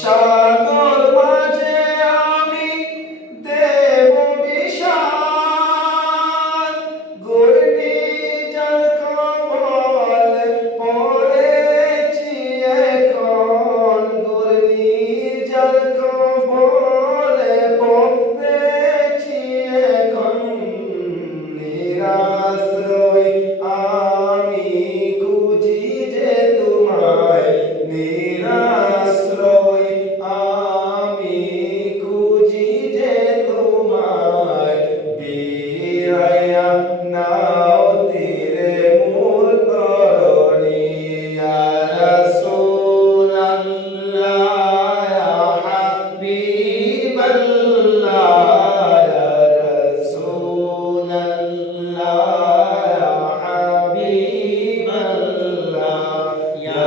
সাগর মাঝে আমি দেব বিশাল ঘূর্ণিঝড় কবল পড়েছি এখন ঘূর্ণিঝড় কবলে পড়েছি এখন নিরাশ্রয় আমি খুঁজি যে তোমায় নিরাশ্রয় আমি খুঁজি যে তোমায় বিরাইয়া নাও তীরে মোর তরণী ইয়া রাসূলাল্লাহ ইয়া হাবিবাল্লাহ ইয়া রাসূলাল্লাহ ইয়া হাবিবাল্লাহ ইয়া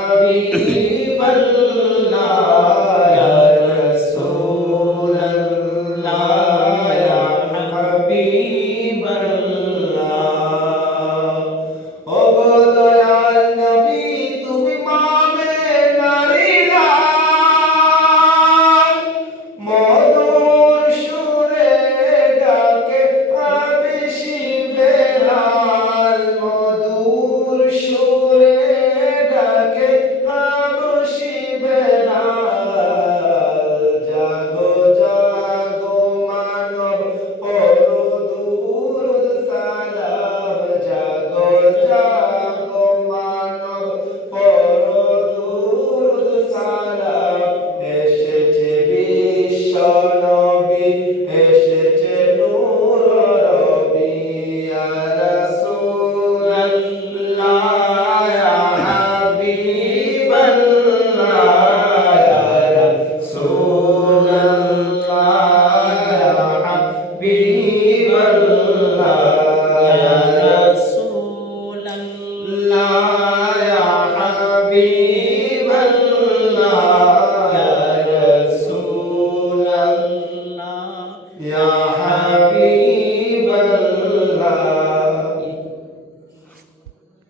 হাবিবাল্লাহ ইয়া রাসূলাল্লাহ ইয়া হাবিবাল্লাহ ও গো দয়াল নবী তুমি মামে নারীলাল মধুর সুরে ডাকে হাবেশি বেলাল মধুর সুরে ডাকে হাবেশি বেলাল জাগো জাগো মানব পড়ো দুরুদ সালাম জাগো জাগো মানব পড়ো দুরুদ সালাম এসেছে বিশ্ব নবী এসেছে নূর রবি ইয়া রাসূলাল্লাহ ইয়া হাবিবাল্লাহ ইয়া রাসূলাল্লাহ ইয়া হাবিবাল্লাহ ইয়া রাসূলাল্লাহ ইয়া হাবিবাল্লাহ